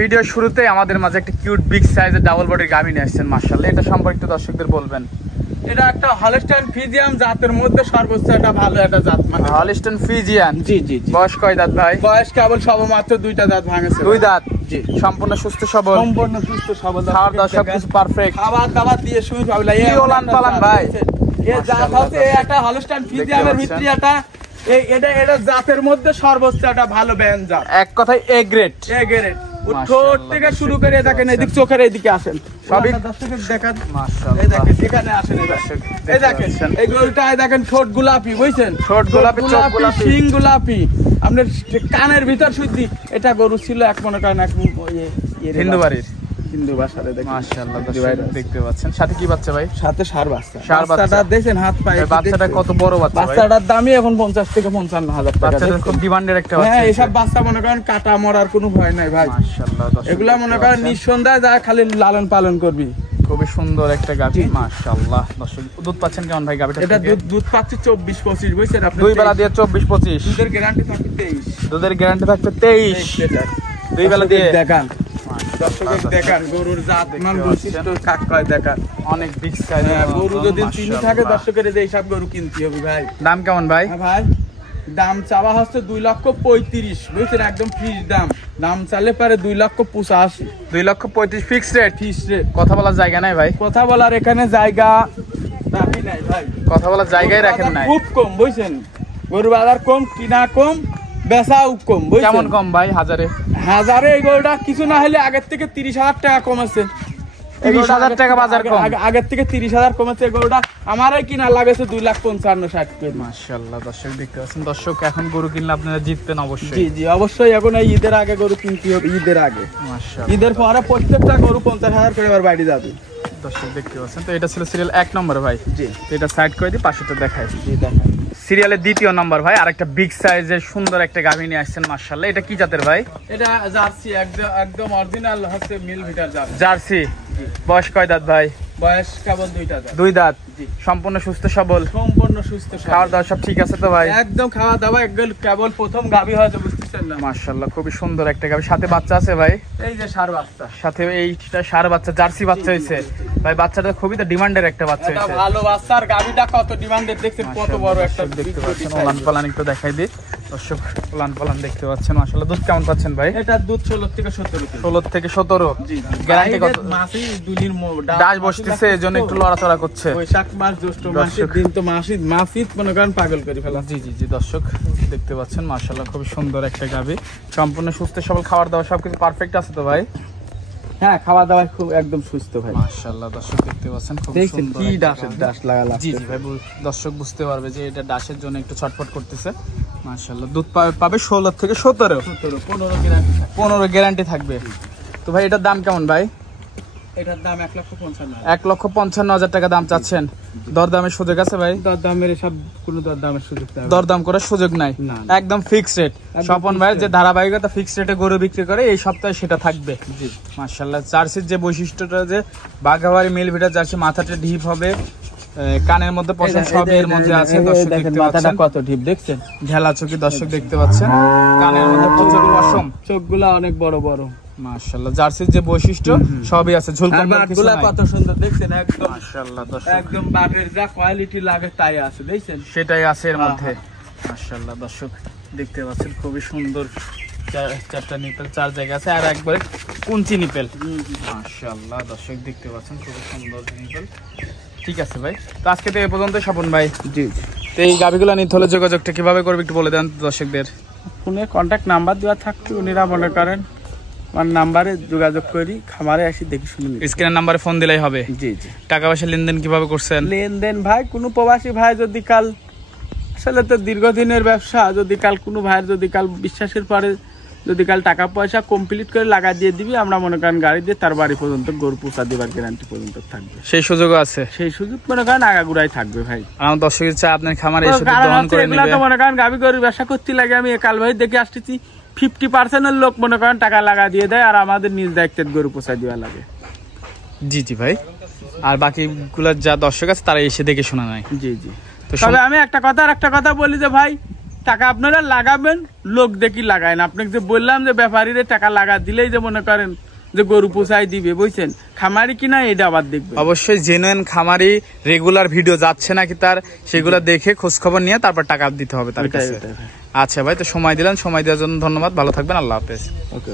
Video শুরুতে আমাদের মাঝে একটা কিউট বিগ সাইজের ডাবল বডির গাভী নিয়ে আসছেন মাশাআল্লাহ। এটা সম্পর্কে দর্শকদের বলবেন। এটা একটা হলস্টাইন ফ্রিজিয়ান জাতের মধ্যে সর্বোচ্চ একটা ভালো একটা জাত, মানে হলস্টাইন ফ্রিজিয়ান। জি জি জি। বয়স কয় দাঁত ভাই? বয়স কেবল সবেমাত্র 2টা দাঁত ভাঙেছে। 2 দাঁত। জি। সম্পূর্ণ সুস্থ সবল। সম্পূর্ণ সুস্থ সবল। খাওয়ার দাওয়া সবকিছু পারফেক্ট। খাবার দাবার দিয়ে শুরু ভাবলা এই ওলান পালান ভাই। এই জাত হচ্ছে একটা হলস্টাইন ফ্রিজিয়ানের ভিতরে এটা জাতের মধ্যে সর্বোচ্চ একটা ভালো ব্যান্ড জাত। এক কথায় এ গ্রেড। A grade. ঠোঁট থেকে শুরু করে দেখেন এদিক চোখের এদিকে আসেন সবই দেখেন মাশাআল্লাহ। এই দেখেন এখানে আসেন এই দেখেন এই গরুটায় দেখেন ঠোঁট গোলাপি, বুঝছেন? ঠোঁট গোলাপি, চোখ গোলাপি, শিং গোলাপি, আপনার কানের ভিতর শুদ্ধি। এটা গরু ছিল এক মনে করেন এক হিন্দু বাড়ির হিন্দু বাসারে দেখেন মাশাআল্লাহ। দেখতে পাচ্ছেন সাথে কি বাচ্চা ভাই? সাথে ষাঁড় বাচ্চা। বাচ্চাটা দেখেন হাত পায়ে। বাচ্চাটা কত বড় বাচ্চা ভাই? বাচ্চাটার দামই এখন 50 থেকে 55,000 টাকা। বাচ্চাটা খুব ডিমান্ডের একটা বাচ্চা। হ্যাঁ, এইসব বাচ্চা মনে করেন কাটা মরার কোনো ভয় নাই ভাই মাশাআল্লাহ। এগুলা মনে করেন নিঃসন্দেহে যা খালি লালন পালন করবি। খুবই সুন্দর একটা গাভী মাশাআল্লাহ। দর্শক দুধ পাচ্ছেন কেমন ভাই গাভীটা? এটা দুধ পাচ্ছে 24-25, বুঝছেন আপনি? দুই বেলা দিয়ে 24-25। দুধের গ্যারান্টি থাকবে 23। দুধের গ্যারান্টি থাকবে 23 লিটার দুই বেলা দিয়ে। দেখান দর্শক দেখান গরুর জাত মান বৈশিষ্ট্য কাক কয় দেখান। অনেক বিগ সাইজ গরু যদি চিনি থাকে দর্শকের এই সব গরু কিনতে হবে ভাই। দাম কেমন ভাই? ভাই দাম চাওয়া হচ্ছে 2,35,000, বুঝছেন? একদম ফিক্স দাম। দাম চালে পারে 2,85,000। 2,35,000 ফিক্সড রেট। Fix rate. কথা বলার জায়গা নাই ভাই? কথা বলার এখানে জায়গা রাখি নাই ভাই। কথা বলার জায়গায় রাখেন নাই। খুব কম, বুঝছেন? গরু বাজার কম, কিনা কম, বেচাও কম, বুঝছেন? কেমন কম ভাই? হাজারে এই গরুটা কিছু না হলে আগের থেকে 30,000 টাকা কমেছে। 30,000 টাকা বাজার কম। আগের থেকে 30,000 কমেছে। গরুটা আমারই কিনা লাগেছে 2,55,000 মাশাআল্লাহ। দর্শক দেখতে পাচ্ছেন। দর্শক এখন গরু কিনলে আপনারা জিতবেন অবশ্যই। জি জি অবশ্যই। এখন এই ঈদের আগে গরু কিনতে হবে। ঈদের আগে। মাশাআল্লাহ। ঈদের পরে প্রত্যেকটা গরু 50,000 করে আবার বাইরে যাবে। দর্শক দেখতে পাচ্ছেন। তো এটা ছিল সিরিয়াল 1 নম্বর ভাই। জি। তো এটা সাইড করে দিই, পাশেটা দেখাই। জি দেখাই। সিরিয়ালের 2য় নম্বর ভাই আরেকটা বিগ সাইজের সুন্দর একটা গাভী নিয়ে আসছেন মাশাআল্লাহ। এটা কি জাতের ভাই? এটা জার্সি, একদম অরিজিনাল হচ্ছে মিল ভিটার জার্সি। জার্সি। বয়স কয় দাঁত ভাই? বয়স কেবল 2টা দাঁত। 2 দাঁত। জি। সম্পূর্ণ সুস্থ সবল। সম্পূর্ণ সুস্থ সবল। খাওয়া দাওয়া সব ঠিক আছে তো ভাই? একদম খাওয়া দাওয়া কেবল প্রথম গাভী হয়তো বুঝতেছেন না। মাশাআল্লাহ খুবই সুন্দর একটা গাভী। সাথে বাচ্চা আছে ভাই? এই যে ষাঁড় বাচ্চা। সাথে এইটা ষাঁড় বাচ্চা, জার্সি বাচ্চা হইছে ভাই। বাচ্চাটা খুবই তো ডিমান্ডের একটা বাচ্চা হইছে। এটা ভালো বাচ্চা। আর গাভীটা কত ডিমান্ডের দেখছেন, কত বড় একটা। দেখতে পাচ্ছেন ওলান পালান একটু দেখাই দিই দর্শক। ওলান পালান দেখতে পাচ্ছেন মাশাআল্লাহ। দুধ কেমন পাচ্ছেন ভাই? এটা দুধ 16 থেকে 17। 16 থেকে 17। জি। গ্যারান্টি কত? মাসি দুলির দাস বসতেছে এজন্য একটু লড়াচড়া করছে। বৈশাখ মাস জ্যৈষ্ঠ মাসের দিন তো মাসিদ মনে করেন পাগল করে ফেলা। জি জি জি। দর্শক দেখতে পাচ্ছেন মাশাআল্লাহ খুবই সুন্দর একটা গাভী। সম্পূর্ণ সুস্থ সবল। খাবার দাওয়া সবকিছু পারফেক্ট আছে তো ভাই? হ্যাঁ, খাওয়া দাওয়া খুব একদম সুস্থ ভাই। মাশাআল্লাহ। দর্শক দেখতে পাচ্ছেন খুব সুন্দর। কি ডাস লাগালা। জি জি ভাই। দর্শক বুঝতে পারবে যে এটা ডাসের জন্য একটু ছটফট করতেছে মাশাআল্লাহ। দুধ পাবে 16 থেকে 17। 15 গ্যারান্টি থাকবে। তো ভাই এটার দাম কেমন ভাই? এটার দাম 1,55,000। 1,55,000 টাকা দাম চাচ্ছেন। দরদামের সুযোগ আছে ভাই? দরদামের সব কোনো দরদামের সুযোগ নাই। দরদাম করার সুযোগ নাই, একদম ফিক্সড রেট। স্বপন ভাইয়ের যে ধারাবাহিকতা ফিক্সড রেটে গরু বিক্রি করে এই সপ্তাহে সেটা থাকবে। জি মাশাআল্লাহ। জার্সির যে বৈশিষ্ট্যটা যে বাঘাবাড়ি মিল ভিটার জার্সি, মাথাটা ঢিপ হবে, কানের মধ্যে পশম সব এর মধ্যে আছে। দর্শক দেখতে পাচ্ছেন কত ঢিপ দেখছেন, ঢেলা চোখে দর্শক দেখতে পাচ্ছেন। কানের মধ্যে প্রচুর পশম, চোখগুলা অনেক বড় বড়। মাশাআল্লাহ। জার্সির যে বৈশিষ্ট্য সবই আছে। ঝুলকম বাটগুলা কত সুন্দর দেখছেন, একদম মাশাআল্লাহ। একদম বাটের যা কোয়ালিটি লাগে তাই আছে, দেখছেন সেটাই আছে এর মধ্যে মাশাআল্লাহ। দর্শক দেখতে পাচ্ছেন খুবই সুন্দর। চারটা নিপেল 4 জায়গা আছে, আর একবারে কুঞ্চি নিপেল মাশাআল্লাহ। দর্শক দেখতে পাচ্ছেন খুবই সুন্দর নিপেল। ঠিক আছে ভাই, তো আজকে তো এই পর্যন্ত স্বপন ভাই। জি জি। তো এই গাভিগুলো নিতে হলে যোগাযোগটা কিভাবে করবে একটু বলে দেন দর্শকদের। ফোনে কন্ট্যাক্ট নাম্বার দেওয়া থাকবে, উনিরা মনে করেন আমার নাম্বারে যোগাযোগ করি, খামারে আসি দেখি শুনি। স্ক্রিনের নাম্বারে ফোন দিলেই হবে। জি জি। টাকা পয়সা লেনদেন কিভাবে করছেন? লেনদেন ভাই কোনো প্রবাসী ভাই যদি কাল আসলে তো দীর্ঘদিনের ব্যবসা, যদি কাল কোনো ভাইয়ের যদি কাল বিশ্বাসের পরে যদি কাল টাকা পয়সা কমপ্লিট করে লাগা দিয়ে দিবি, আমরা মনে করেন গাড়ি দিয়ে তার বাড়ি পর্যন্ত গরু পৌঁছা দেবার গ্যারান্টি পর্যন্ত থাকবে। সেই সুযোগও আছে? সেই সুযোগ মনে করেন আগাগুড়াই থাকবে ভাই। আমার দর্শক চাই আপনার খামারে এসে দহন করে নেবে। মনে করেন গাবি গরুর ব্যবসা করতে লাগে, আমি কাল ভাই দেখে আসতেছি 50% লোক মনে করেন টাকা লাগা দিয়ে দেয়, আর আমাদের নিজ দায়িত্বের গরু পৌঁছা দেওয়া লাগে। জি জি ভাই, আর বাকিগুলো যা দর্শক আছে তারা এসে দেখে শোনা নাই। জি জি। তবে আমি একটা কথা বলি যে ভাই, টাকা আপনারা লাগাবেন, লোক দেখি লাগায় না। আপনাকে যে বললাম যে ব্যাপারীরা টাকা লাগা দিলেই যে মনে করেন যে গরু পোষাই দিবে, বুঝছেন, খামারি কিনা এটা আবার দেখবে। অবশ্যই জেনুইন খামারি রেগুলার ভিডিও যাচ্ছে নাকি তার, সেগুলো দেখে খোঁজ খবর নিয়ে তারপর টাকা দিতে হবে তার কাছে। আচ্ছা ভাই, তো সময় দিলেন, সময় দেওয়ার জন্য ধন্যবাদ, ভালো থাকবেন, আল্লাহ হাফেজ। ওকে।